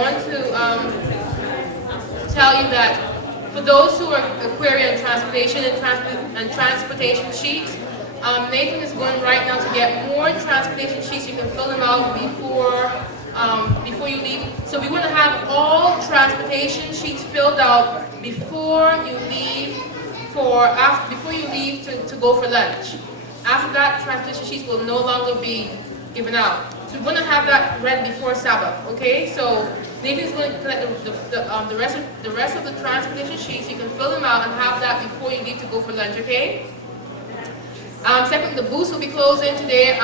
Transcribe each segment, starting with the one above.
want to tell you that for those who are query on transportation and transportation sheets, Nathan is going right now to get more transportation sheets. You can fill them out before you leave. So we want to have all transportation sheets filled out before you leave to go for lunch. After that, transportation sheets will no longer be given out. So we want to have that ready before Sabbath, okay? So Nathan is going to collect the rest of the transportation sheets. You can fill them out and have that before you leave to go for lunch, okay? Second, the booths will be closing today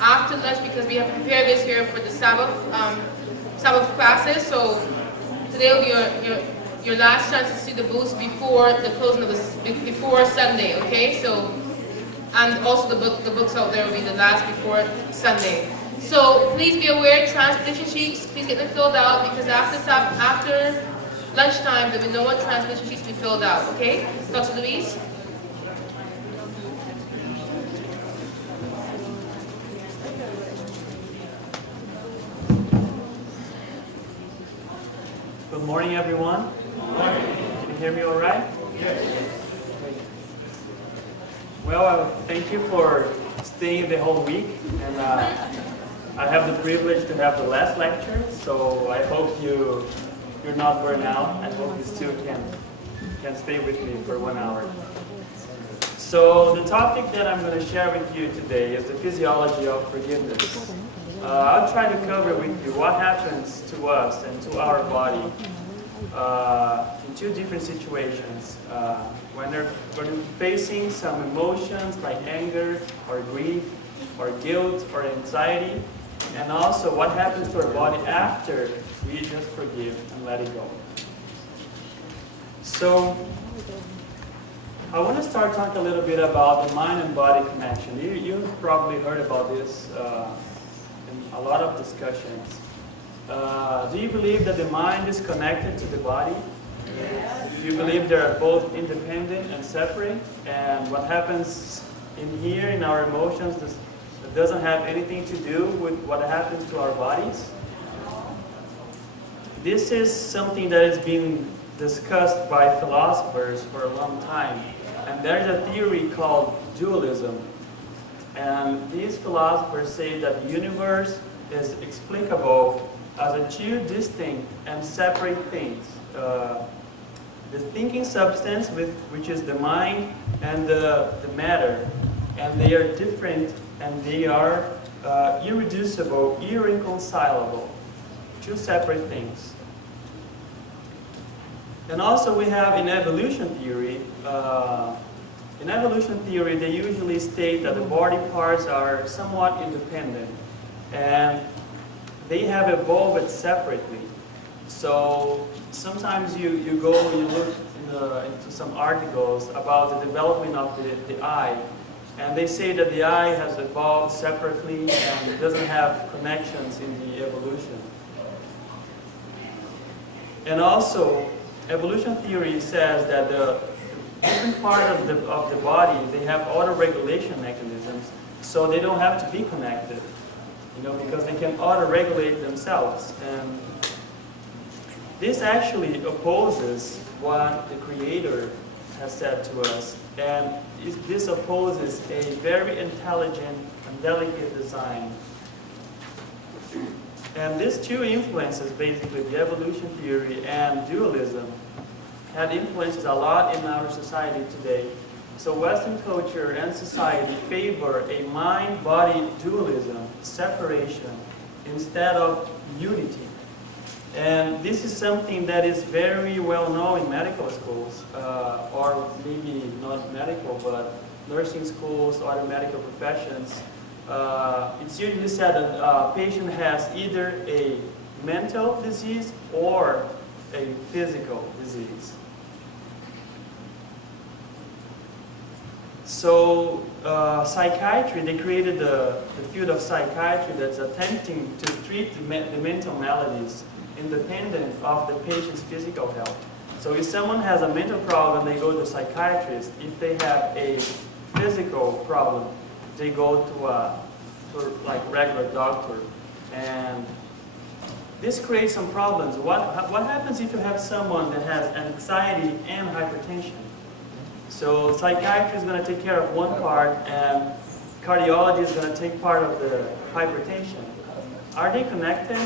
after lunch because we have prepared this here for the Sabbath classes. So today will be your last chance to see the booths before the closing of before Sunday, okay? So, and also the books out there will be the last before Sunday. So please be aware, transportation sheets, please get them filled out because after lunchtime there will be no more transportation sheets to be filled out, okay? Dr. Luiz? Good morning, everyone. Good morning. Can you hear me all right? Yes. Well, thank you for staying the whole week, and I have the privilege to have the last lecture, so I hope you're not burned out. I hope you still can stay with me for 1 hour. So the topic that I'm going to share with you today is the physiology of forgiveness. I'll try to cover with you what happens to us and to our body in two different situations. When we're facing some emotions like anger or grief or guilt or anxiety, and also what happens to our body after we just forgive and let it go. So I want to start talking a little bit about the mind and body connection. You've probably heard about this in a lot of discussions. Do you believe that the mind is connected to the body? Yes. Do you believe they are both independent and separate? And what happens in here in our emotions doesn't have anything to do with what happens to our bodies? This is something that is being discussed by philosophers for a long time. And there's a theory called dualism. And these philosophers say that the universe is explicable as two distinct and separate things. The thinking substance, which is the mind, and the matter. And they are different, and they are irreducible, irreconcilable. Two separate things. And also we have in evolution theory, they usually state that the body parts are somewhat independent and they have evolved separately. So sometimes you look into some articles about the development of the eye, and they say that the eye has evolved separately and it doesn't have connections in the evolution. And also, evolution theory says that the different part of the body, they have auto-regulation mechanisms, so they don't have to be connected, because they can auto-regulate themselves. And this actually opposes what the Creator has said to us, and this opposes a very intelligent and delicate design. And these two influences, basically the evolution theory and dualism, had influences a lot in our society today. So Western culture and society favor a mind-body dualism, separation, instead of unity. And this is something that is very well known in medical schools, or maybe not medical, but nursing schools, other medical professions. It's usually said that a patient has either a mental disease or a physical disease. So psychiatry, they created the field of psychiatry that's attempting to treat the mental maladies independent of the patient's physical health. So if someone has a mental problem, they go to a psychiatrist. If they have a physical problem, they go to like regular doctor. And this creates some problems. What happens if you have someone that has anxiety and hypertension? So psychiatry is going to take care of one part, and cardiology is going to take part of the hypertension. Are they connected?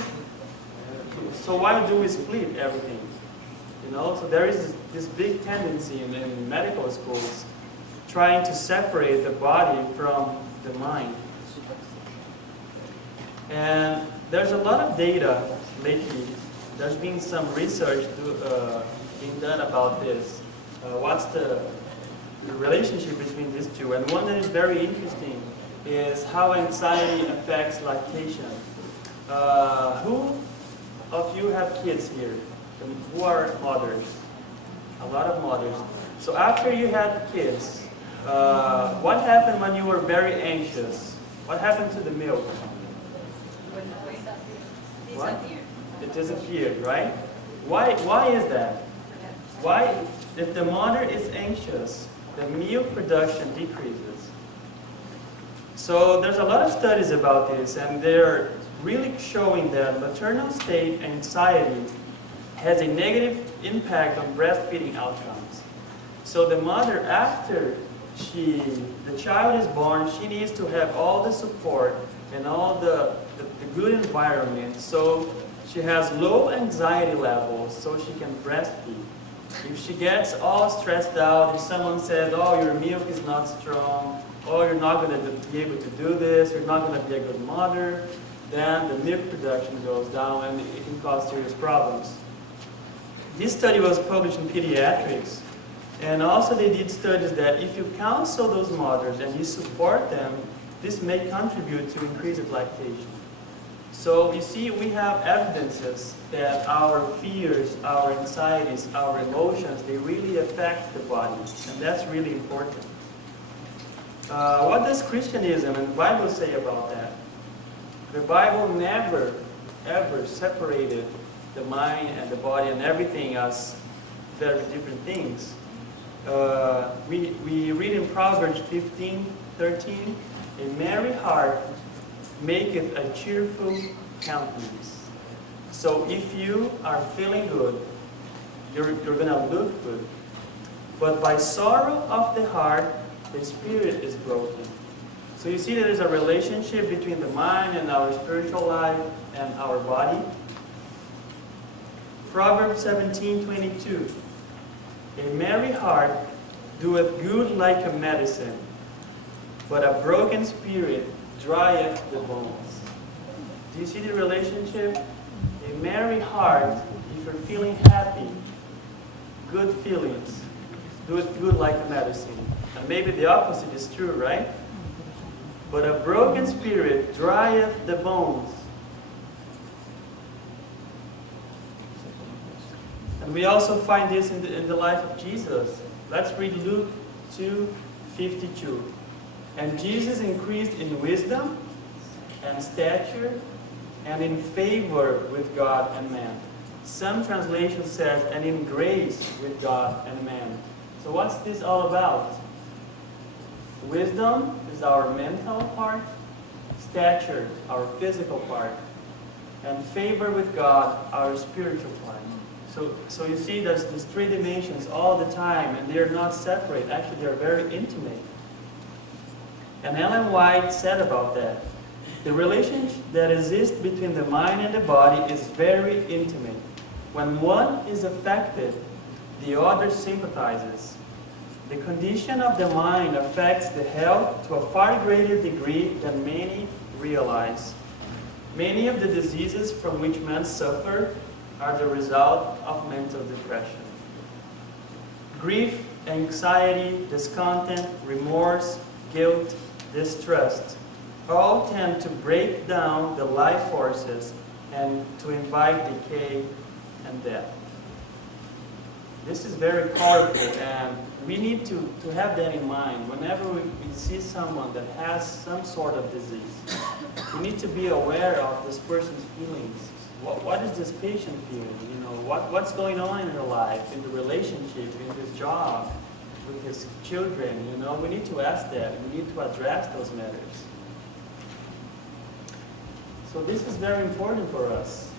So why do we split everything? You know, so there is this big tendency in medical schools trying to separate the body from the mind. And there's a lot of data lately. There's been some research being done about this. What's the relationship between these two? And one that is very interesting is how anxiety affects lactation. Who of you have kids here? Who are mothers? A lot of mothers. So after you had kids, what happened when you were very anxious? What happened to the milk? What? It disappeared, right? Why is that? Why, if the mother is anxious, the milk production decreases? So there's a lot of studies about this, and they're really showing that maternal state anxiety has a negative impact on breastfeeding outcomes. So the mother, after the child is born, she needs to have all the support and all the good environment, so she has low anxiety levels so she can breastfeed. If she gets all stressed out, if someone says, oh, your milk is not strong, oh, you're not going to be able to do this, you're not going to be a good mother, then the milk production goes down and it can cause serious problems. This study was published in Pediatrics, and also they did studies that if you counsel those mothers and you support them, this may contribute to increased lactation. So you see, we have evidences that our fears, our anxieties, our emotions, they really affect the body, and that's really important. What does Christianism and the Bible say about that? The Bible never, ever separated the mind and the body and everything as very different things. We read in Proverbs 15:13, a merry heart maketh a cheerful countenance. So if you are feeling good, you're going to look good. But by sorrow of the heart, the spirit is broken. So you see that there's a relationship between the mind and our spiritual life and our body. Proverbs 17:22. A merry heart doeth good like a medicine, but a broken spirit drieth the bones. Do you see the relationship? A merry heart, if you're feeling happy, good feelings, do it good like a medicine. And maybe the opposite is true, right? But a broken spirit drieth the bones. And we also find this in the life of Jesus. Let's read Luke 2:52. And Jesus increased in wisdom and stature and in favor with God and man. Some translation says, and in grace with God and man. So what's this all about? Wisdom is our mental part, stature, our physical part, and favor with God, our spiritual part. So you see there's these three dimensions all the time, and they're not separate. Actually, they're very intimate. And Ellen White said about that, the relationship that exists between the mind and the body is very intimate. When one is affected, the other sympathizes. The condition of the mind affects the health to a far greater degree than many realize. Many of the diseases from which men suffer are the result of mental depression. Grief, anxiety, discontent, remorse, guilt, distrust all tend to break down the life forces and to invite decay and death. This is very powerful, and we need to have that in mind. Whenever we see someone that has some sort of disease, we need to be aware of this person's feelings. What is this patient feeling? You know, what's going on in her life, in the relationship, in his job, with his children? You know, we need to ask that. We need to address those matters. So this is very important for us.